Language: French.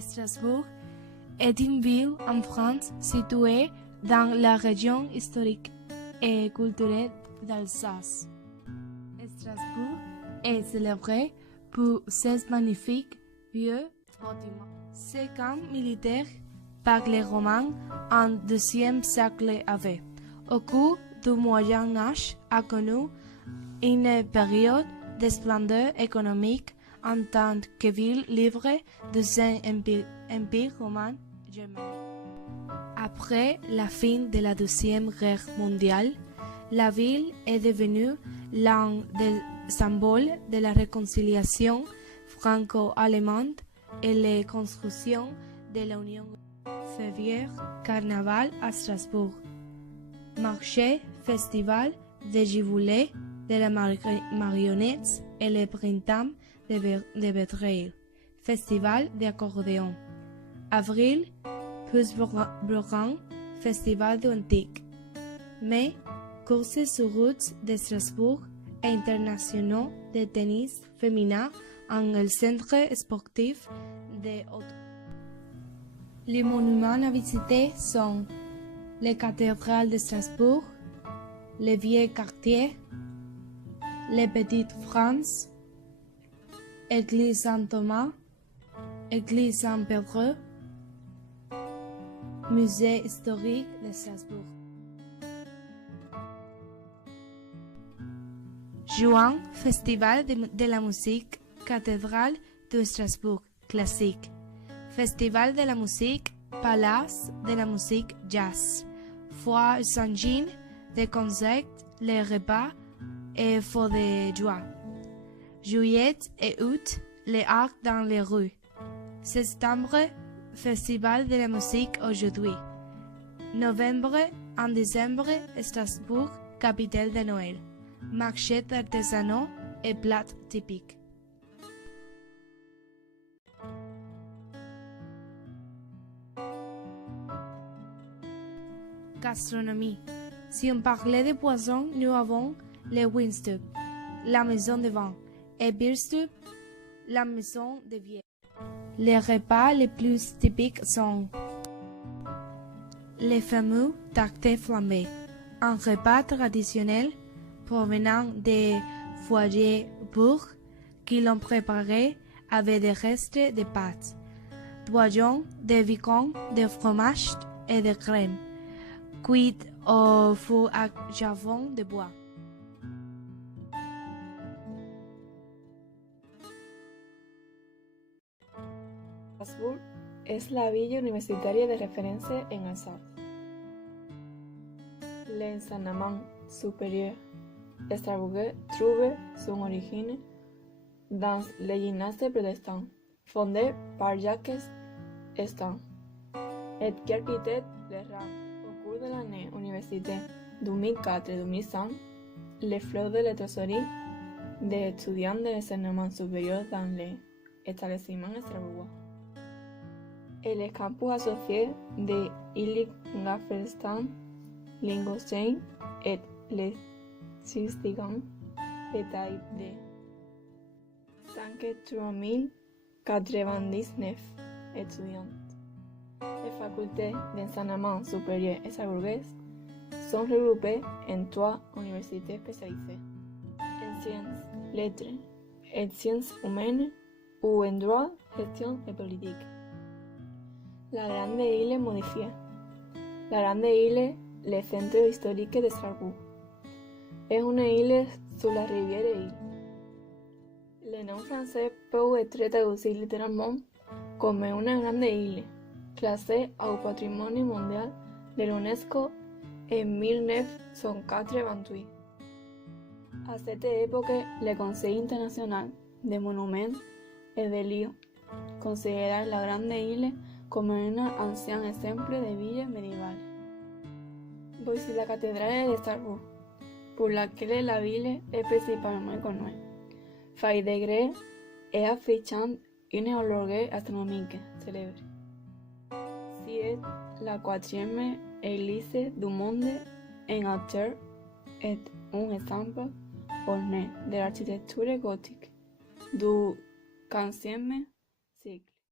Strasbourg est une ville en France située dans la région historique et culturelle d'Alsace. Strasbourg est célébré pour ses magnifiques vieux bâtiments. Ces camps militaires par les Romains en IIe siècle avait, au cours du Moyen Âge, a connu une période de splendeur économique en tant que ville libre de son empire romain germanique. Après la fin de la Deuxième Guerre mondiale, la ville est devenue l'un des symboles de la réconciliation franco-allemande et la construction de l'Union février, carnaval à Strasbourg, marché, festival de giboulées, de la marionnette et le printemps de Betrayal, festival d'accordéon. Avril, Puce Brogan, festival d'antique. Mai, courses sur route de Strasbourg et internationaux de tennis féminin en el centre sportif de Haute. Les monuments à visiter sont les cathédrales de Strasbourg, les vieux quartiers, les petites France, Église Saint-Thomas, Église Saint-Pédre, Musée historique de Strasbourg. Juin, Festival de la musique, cathédrale de Strasbourg, classique. Festival de la musique, Palace de la musique jazz. Foire Saint-Jean, des concerts, les repas et feux de joie. Juillet et août, les arcs dans les rues. Septembre, Festival de la musique aujourd'hui. Novembre, en décembre, Strasbourg, capitale de Noël. Marché d'artisanaux et plats typiques. Gastronomie. Si on parlait de poissons, nous avons le Winstub, la maison de vin, et Bierstub, la maison de bière. Les repas les plus typiques sont les fameux tartes flambées, un repas traditionnel provenant des foyers bourgs qui l'ont préparé avec des restes de pâtes, d'oignons, de bacon, de fromage et de crème, cuite au four à charbon de bois. Strasbourg es la villa universitaria de referencia en Alsace. L'enseignement supérieur strasbourgeois trouve son origine dans le gymnase protestant, fondé par Jacques Stan, et qui architecte le rang. Au cours de l'année universitaire 2004-2005, les flux de la trésorerie des étudiants de l'enseignement supérieur dans les établissements strasbourgeois et les campus associés de Illig-Gaffelstein, Lingolstein et les Zürichsee étaient de 53 099 étudiants. Les facultés d'enseignement supérieur strasbourgeoises sont regroupées en 3 universités spécialisées, en sciences, lettres et sciences humaines ou en droit, gestion et politique. La Grande Île modifiée. La Grande Île, le centre historique de Strasbourg, est une île sur la rivière Île. Le nom français peut être traduit littéralement comme une grande île, classée au patrimoine mondial de l'UNESCO en 1988. À cette époque, le Conseil international des monuments et des lieux considérait la Grande Île comme un ancien exemple de ville médiévale. Voici la cathédrale de Strasbourg, pour laquelle la ville est principalement connue. Faille de grès et affichant une horloge astronomique célèbre. C'est la 4e église du monde en hauteur et un exemple orné de l'architecture gothique du 15e